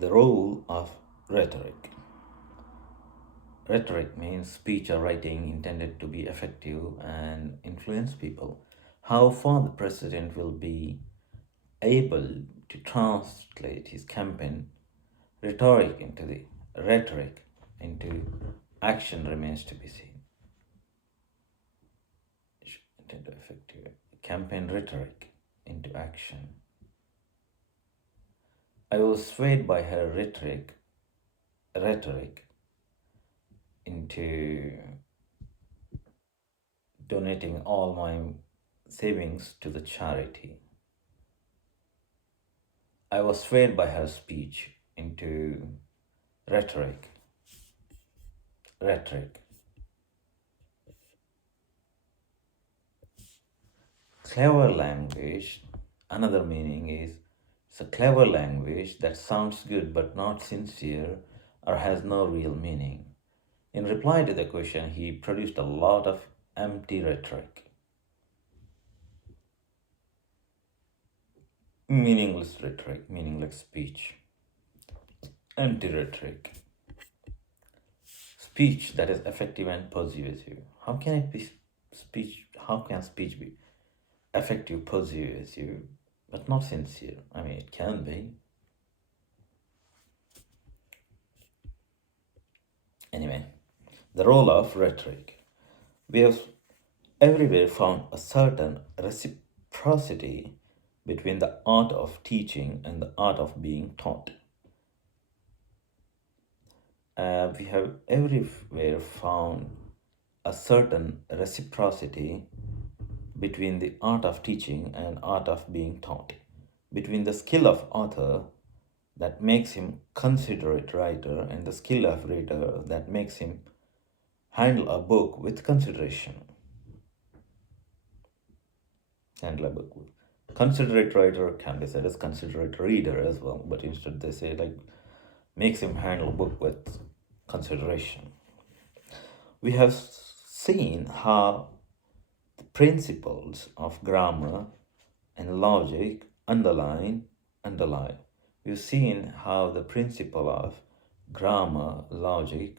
The role of rhetoric. Rhetoric means speech or writing intended to be effective and influence people. How far the president will be able to translate his campaign rhetoric into action remains to be seen. Intended effective campaign rhetoric into action. I was swayed by her rhetoric into donating all my savings to the charity. I was swayed by her speech into rhetoric. Rhetoric. Clever language, another meaning is it's a clever language that sounds good but not sincere or has no real meaning. In reply to the question, he produced a lot of empty rhetoric. Meaningless rhetoric, meaningless speech. Empty rhetoric. Speech that is effective and persuasive. How can it be speech? How can speech be effective, persuasive, but not sincere? I mean, it can be. Anyway, the role of rhetoric. We have everywhere found a certain reciprocity between the art of teaching and the art of being taught. We have everywhere found a certain reciprocity between the art of teaching and art of being taught, between the skill of author that makes him considerate writer and the skill of reader that makes him handle a book with consideration. Handle a book with considerate writer can be said as considerate reader as well, but instead they say like makes him handle a book with consideration. We have seen how the principles of grammar and logic underlie. We've seen how the principle of grammar, logic,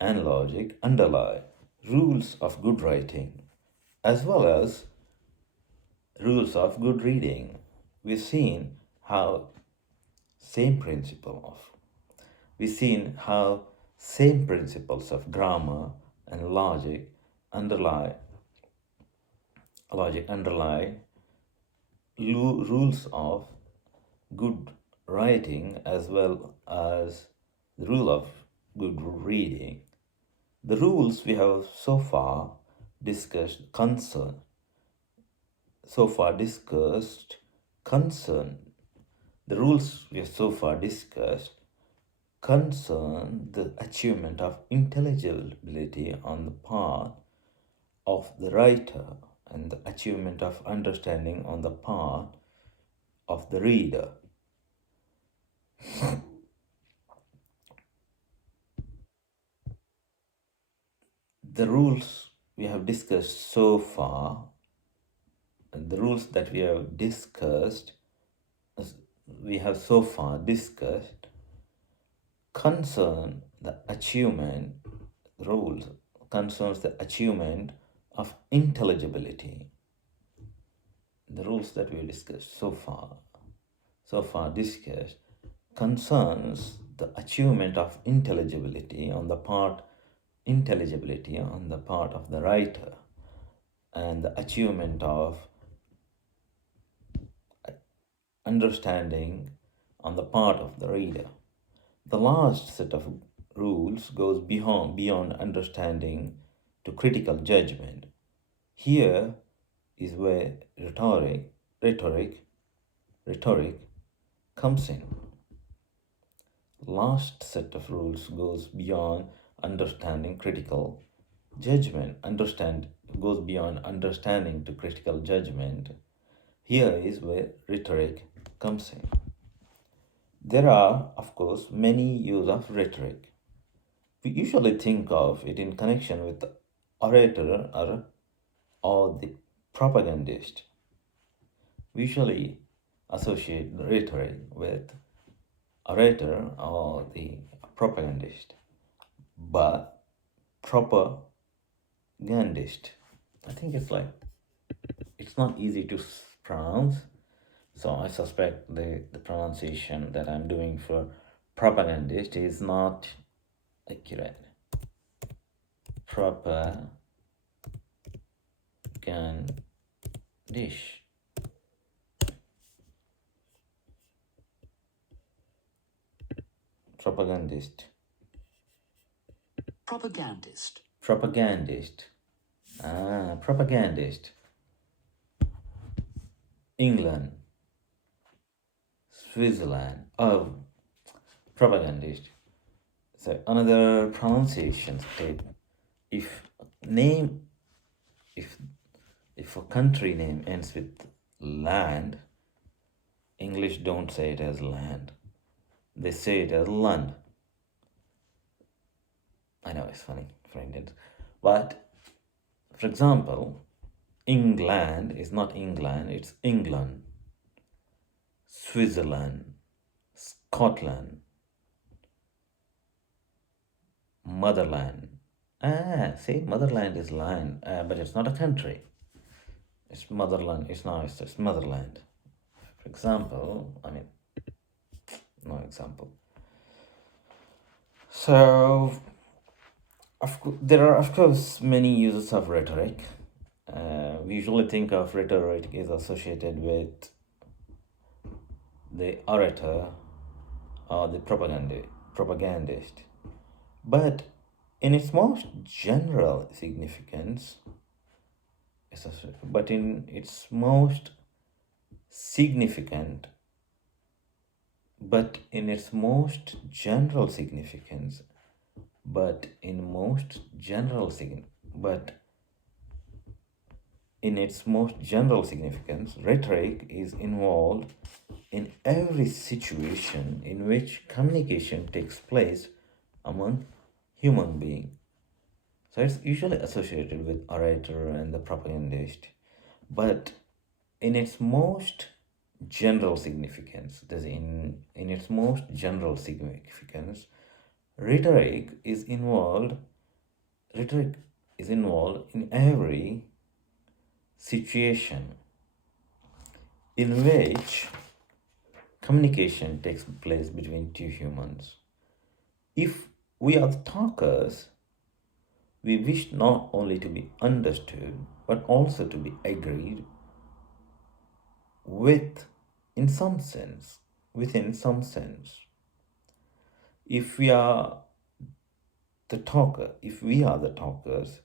and logic underlie rules of good writing as well as rules of good reading. We've seen how same principle of we've seen how same principles of grammar and logic underlie rules of good writing as well as the rule of good reading. The rules we have discussed concern so far discussed concern the rules we have so far discussed concern the achievement of intelligibility on the part of the writer and the achievement of understanding on the part of the reader. The rules we have discussed so far, the rules that we have so far discussed concern the achievement rules concerns the achievement of intelligibility. The rules that we discussed so far discussed concerns the achievement of intelligibility on the part of the writer and the achievement of understanding on the part of the reader. The last set of rules goes beyond understanding to critical judgment. Here is where rhetoric comes in. Last set of rules goes beyond understanding critical judgment. Goes beyond understanding to critical judgment. Here is where rhetoric comes in. There are, of course, many use of rhetoric. We usually think of it in connection with the orator or the propagandist. We usually associate rhetoric with orator or the propagandist, but propagandist. I think it's not easy to pronounce, so I suspect the pronunciation that I'm doing for propagandist is not accurate. Propagandist. Propagandist. Propagandist. Propagandist. Propagandist. England. Switzerland. Oh, propagandist. So another pronunciation state. If name, if if a country name ends with land, English don't say it as land. They say it as land. I know it's funny for Indians, but for example, England is not England; it's England, Switzerland, Scotland, motherland. See, motherland is land, but it's not a country. It's motherland. It's not. It's motherland. For example, I mean, no example. So, there are of course many uses of rhetoric. We usually think of rhetoric is associated with the orator or the propagandist, but in its most general significance, but in its most significant, but in its most general significance, but in most general but in its most general significance, rhetoric is involved in every situation in which communication takes place among human beings. So it's usually associated with orator and the propagandist, but in its most general significance, in its most general significance, rhetoric is involved. Rhetoric is involved in every situation in which communication takes place between two humans. If we are the talkers, we wish not only to be understood but also to be agreed with, in some sense, within some sense. If we are if we are the talkers,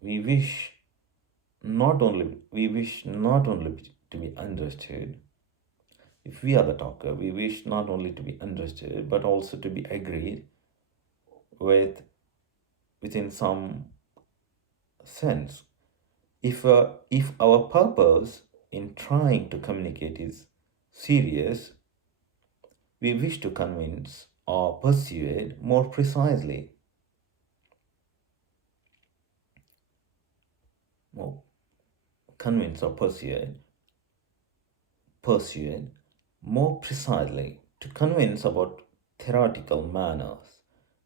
we wish we wish not only to be understood. If we are the talker, we wish not only to be understood but also to be agreed with, within some sense. If our purpose in trying to communicate is serious, we wish to convince or persuade more precisely. More convince or persuade more precisely, to convince about theoretical manners,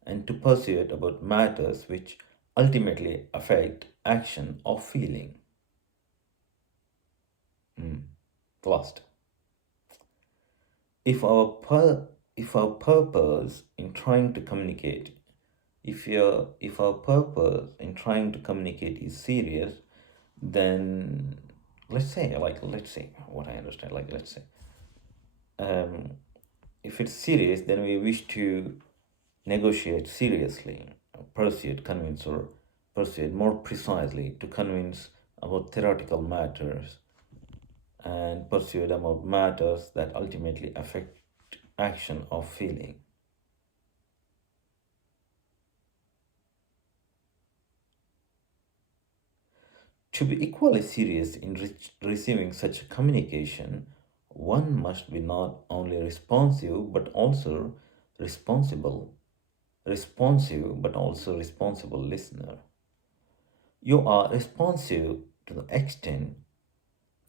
and to persuade about matters which ultimately affect action or feeling. Last. If if our purpose in trying to communicate, if our purpose in trying to communicate is serious, then let's say what I understand. Let's say, um, if it's serious, then we wish to negotiate seriously, persuade, convince, or persuade more precisely, to convince about theoretical matters and persuade about matters that ultimately affect action or feeling. To be equally serious in receiving such a communication, one must be not only responsive but also responsible, responsive but also responsible listener. You are responsive to the extent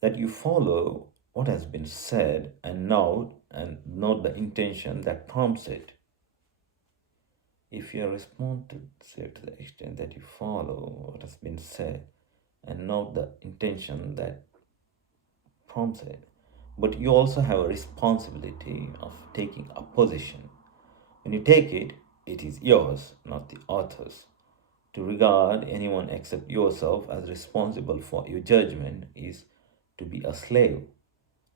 that you follow what has been said and note the intention that prompts it. If you respond to the extent that you follow what has been said and note the intention that prompts it, but you also have a responsibility of taking a position. When you take it, it is yours, not the author's. To regard anyone except yourself as responsible for your judgment is to be a slave,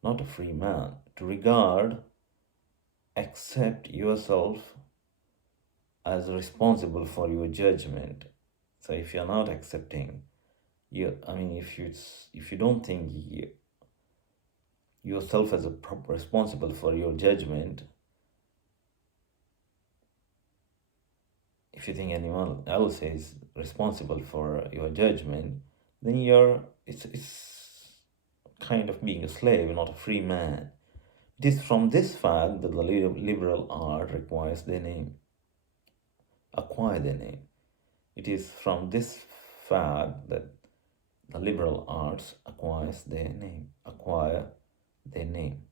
not a free man. To regard accept yourself as responsible for your judgment. So if you're not accepting you, I mean, if you don't think yourself as a responsible for your judgment, if you think anyone else is responsible for your judgment, then it's kind of being a slave, not a free man. It is from this fact that the liberal art acquire their name. It is from this fact that the liberal arts acquire their name.